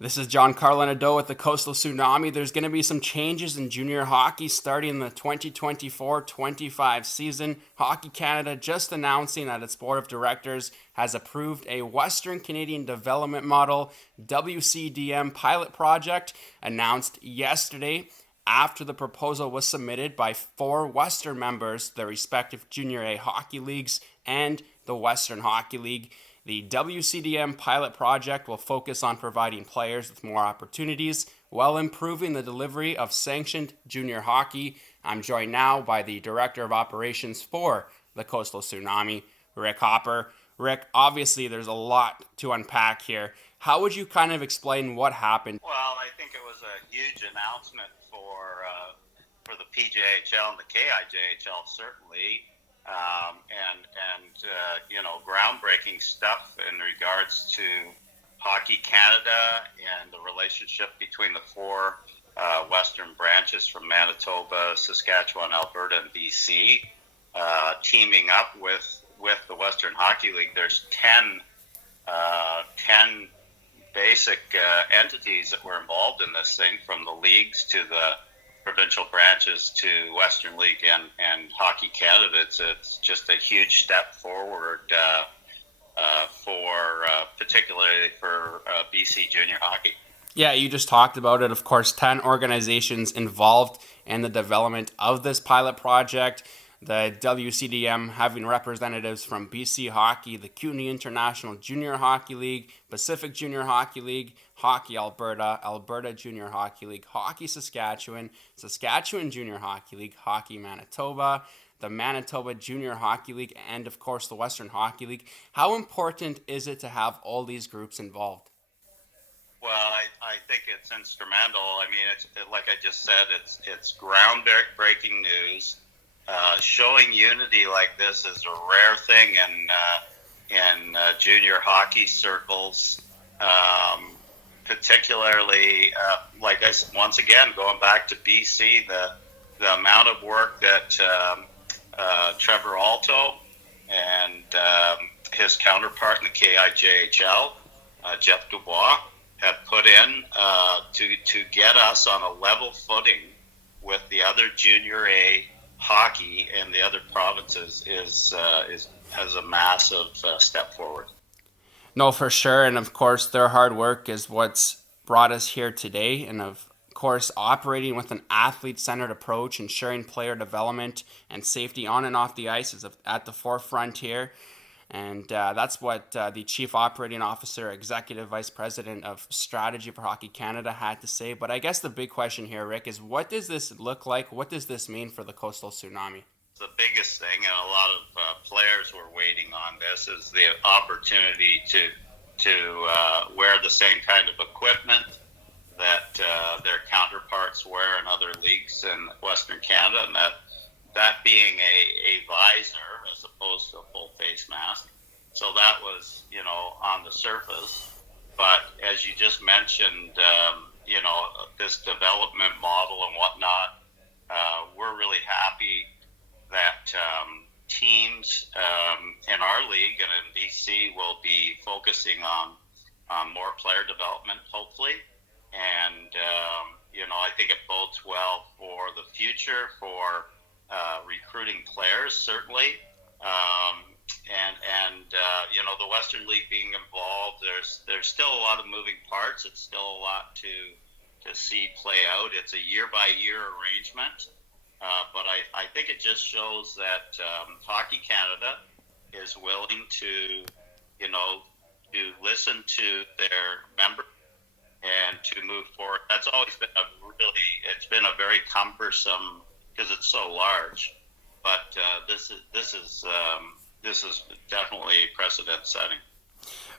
This is Giancarlo Nadeau with the Coastal Tsunami. There's going to be some changes in junior hockey starting the 2024-25 season. Hockey Canada just announcing that its board of directors has approved a Western Canadian Development Model WCDM pilot project announced yesterday after the proposal was submitted by four Western members, the respective Junior A hockey leagues and the Western Hockey League. The WCDM pilot project will focus on providing players with more opportunities while improving the delivery of sanctioned junior hockey. I'm joined now by the Director of Operations for the Coastal Tsunami, Rick Hopper. Rick, obviously there's a lot to unpack here. How would you kind of explain what happened? Well, I think it was a huge announcement for the PJHL and the KIJHL certainly, and groundbreaking stuff in regards to Hockey Canada and the relationship between the four western branches from Manitoba, Saskatchewan, Alberta, and BC, teaming up with the Western Hockey League. There's 10 basic entities that were involved in this thing, from the leagues to the provincial branches to Western League and Hockey Canada. It's just a huge step forward particularly for BC junior hockey. Yeah, you just talked about it. Of course, 10 organizations involved in the development of this pilot project. The WCDM having representatives from BC Hockey, the CUNY International Junior Hockey League, Pacific Junior Hockey League, Hockey Alberta, Alberta Junior Hockey League, Hockey Saskatchewan, Saskatchewan Junior Hockey League, Hockey Manitoba, the Manitoba Junior Hockey League, and of course the Western Hockey League. How important is it to have all these groups involved? Well, I think it's instrumental. I mean, it's like I just said, it's groundbreaking news. Showing unity like this is a rare thing in junior hockey circles, particularly like I said, once again, going back to BC, the amount of work that Trevor Alto and his counterpart in the KIJHL, Jeff Dubois, have put in to get us on a level footing with the other Junior A hockey and the other provinces has a massive step forward. No, for sure. And of course, their hard work is what's brought us here today. And of course, operating with an athlete centered approach, ensuring player development and safety on and off the ice is at the forefront here. And that's what the Chief Operating Officer, Executive Vice President of Strategy for Hockey Canada had to say. But I guess the big question here, Rick, is what does this look like? What does this mean for the Coastal Tsunami? The biggest thing, and a lot of players were waiting on this, is the opportunity to wear the same kind of equipment that their counterparts wear in other leagues in Western Canada, and that being a visor as opposed to a full face mask. So that was, on the surface. But as you just mentioned, this development model and whatnot, we're really happy that teams in our league and in BC will be focusing on more player development, hopefully. And, I think it bodes well for the future, for recruiting players, certainly. The Western League being involved, there's still a lot of moving parts. It's still a lot to see play out. It's a year-by-year arrangement. But I think it just shows that Hockey Canada is willing to listen to their members and to move forward. That's always been it's been a very cumbersome, because it's so large. But this is definitely precedent setting.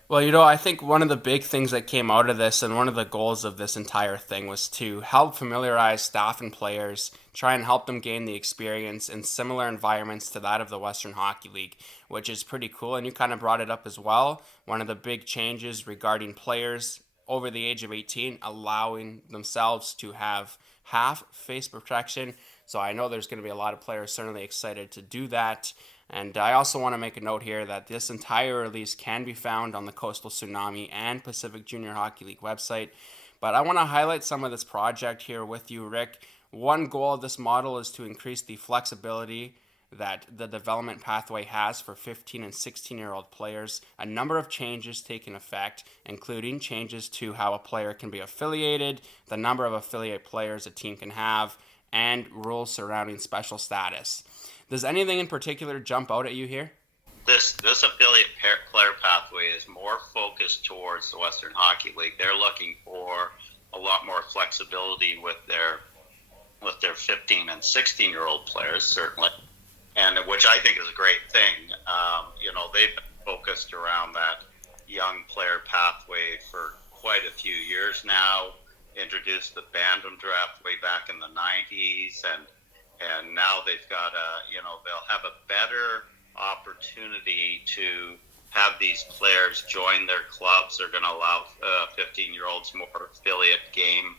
Well, I think one of the big things that came out of this and one of the goals of this entire thing was to help familiarize staff and players, try and help them gain the experience in similar environments to that of the Western Hockey League, which is pretty cool. And you kind of brought it up as well. One of the big changes regarding players over the age of 18 allowing themselves to have half face protection. So I know there's going to be a lot of players certainly excited to do that. And I also want to make a note here that this entire release can be found on the Coastal Tsunami and Pacific Junior Hockey League website. But I want to highlight some of this project here with you, Rick. One goal of this model is to increase the flexibility that the development pathway has for 15 and 16-year-old players. A number of changes taking effect, including changes to how a player can be affiliated, the number of affiliate players a team can have, and rules surrounding special status. Does anything in particular jump out at you here? This affiliate player pathway is more focused towards the Western Hockey League. They're looking for a lot more flexibility with their 15 and 16-year-old players, certainly, and which I think is a great thing. They've been focused around that young player pathway for quite a few years now. Introduced the Bantam draft way back in the 90s, and now they've got they'll have a better opportunity to have these players join their clubs. They're going to allow 15-year-olds more affiliate game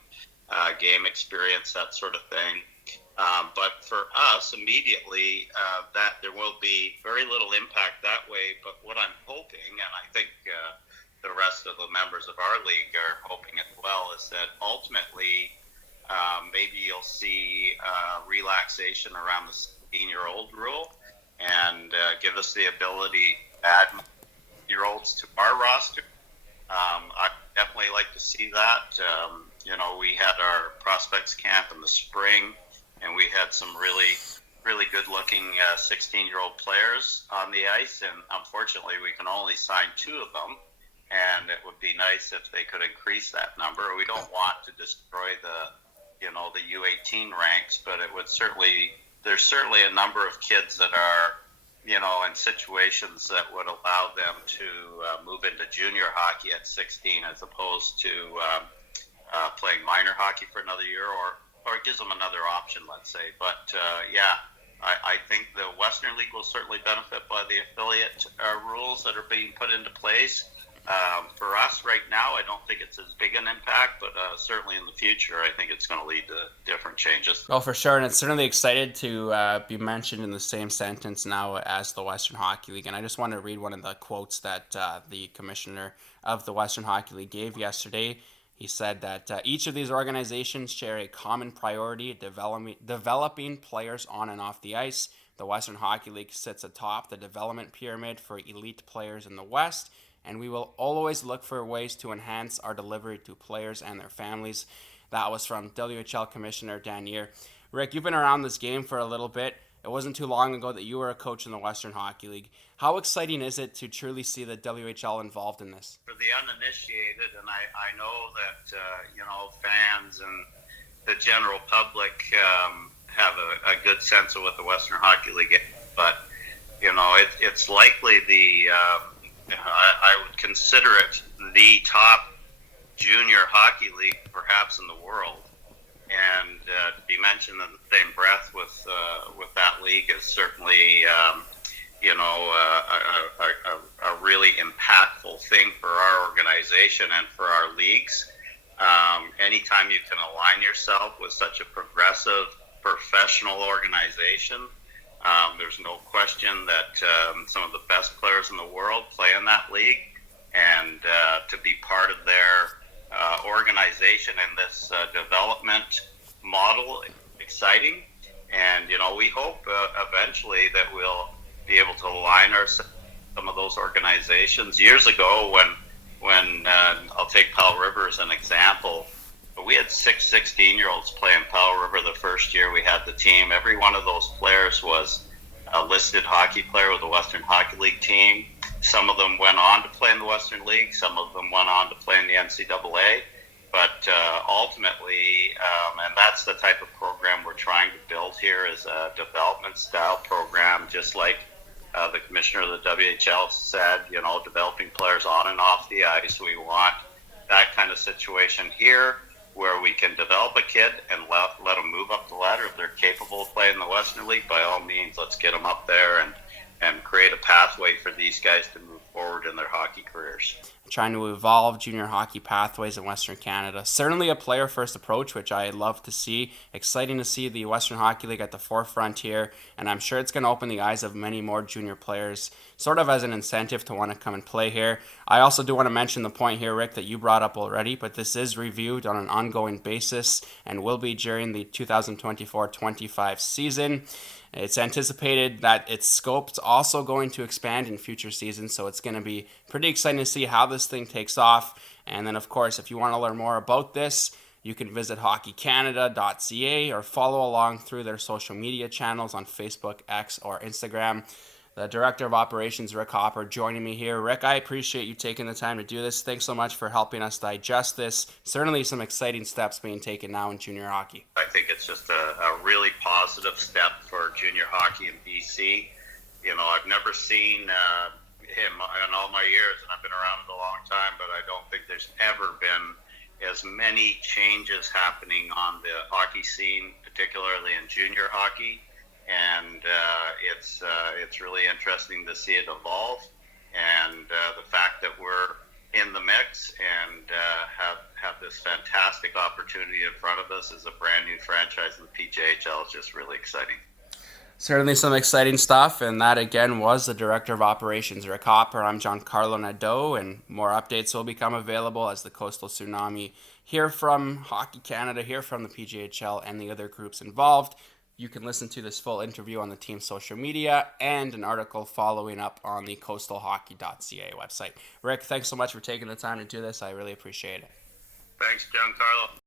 experience, that sort of thing. But for us, immediately, that there will be very little impact that way. But what I'm hoping, and I think the rest of the members of our league are hoping as well, is that ultimately maybe you'll see relaxation around the 16-year-old rule and give us the ability to add year-olds to our roster. I'd definitely like to see that. We had our prospects camp in the spring, and we had some really, really good-looking 16-year-old players on the ice, and unfortunately we can only sign 2 of them, and it would be nice if they could increase that number. We don't want to destroy the U18 ranks, but there's certainly a number of kids that are, in situations that would allow them to move into junior hockey at 16 as opposed to playing minor hockey for another year, or it gives them another option, let's say. But I think the Western League will certainly benefit by the affiliate rules that are being put into place. For us right now, I don't think it's as big an impact, but certainly in the future, I think it's going to lead to different changes. Well, for sure, and it's certainly excited to be mentioned in the same sentence now as the Western Hockey League. And I just want to read one of the quotes that the commissioner of the Western Hockey League gave yesterday. He said that each of these organizations share a common priority, developing players on and off the ice. The Western Hockey League sits atop the development pyramid for elite players in the West, and we will always look for ways to enhance our delivery to players and their families. That was from WHL Commissioner Dan Year. Rick, you've been around this game for a little bit. It wasn't too long ago that you were a coach in the Western Hockey League. How exciting is it to truly see the WHL involved in this? For the uninitiated, and I know that fans and the general public have a good sense of what the Western Hockey League is, but it's likely I would consider it the top junior hockey league perhaps in the world. And to be mentioned in the same breath with that league is certainly a really impactful thing for our organization and for our leagues. Anytime you can align yourself with such a progressive professional organization, there's no question that some of the best players in the world play in that league, and to be part of their organization in this development model, exciting. And we hope eventually that we'll be able to align ourselves with some of those organizations. Years ago, when I'll take Powell River as an example, we had 6 16-year-olds play in Powell River the first year we had the team. Every one of those players was a listed hockey player with the Western Hockey League team. Some of them went on to play in the Western League. Some of them went on to play in the NCAA. But ultimately, and that's the type of program we're trying to build here, is a development-style program, just like the commissioner of the WHL said, developing players on and off the ice. We want that kind of situation here, where we can develop a kid and let them move up the ladder. If they're capable of playing in the Western League, by all means, let's get them up there and create a pathway for these guys to move forward in their hockey careers. trying to evolve junior hockey pathways in Western Canada. Certainly a player-first approach, which I love to see. Exciting to see the Western Hockey League at the forefront here, and I'm sure it's going to open the eyes of many more junior players, sort of as an incentive to want to come and play here. I also do want to mention the point here, Rick, that you brought up already, but this is reviewed on an ongoing basis and will be during the 2024-25 season. It's anticipated that its scope's also going to expand in future seasons, so it's going to be pretty exciting to see how this thing takes off. And then, of course, if you want to learn more about this, you can visit hockeycanada.ca or follow along through their social media channels on Facebook, X, or Instagram. The Director of Operations, Rick Hopper, joining me here. Rick, I appreciate you taking the time to do this. Thanks so much for helping us digest this. Certainly some exciting steps being taken now in junior hockey. I think it's just a really positive step for junior hockey in BC. You know, I've never seen him in all my years, and I've been around it a long time, but I don't think there's ever been as many changes happening on the hockey scene, particularly in junior hockey. And it's really interesting to see it evolve, and the fact that we're in the mix and have this fantastic opportunity in front of us as a brand new franchise in the PJHL is just really exciting. Certainly some exciting stuff, and that again was the Director of Operations, Rick Hopper. I'm Giancarlo Nadeau, and more updates will become available as the Coastal Tsunami hear from Hockey Canada, hear from the PJHL and the other groups involved. You can listen to this full interview on the team's social media and an article following up on the coastalhockey.ca website. Rick, thanks so much for taking the time to do this. I really appreciate it. Thanks, Giancarlo.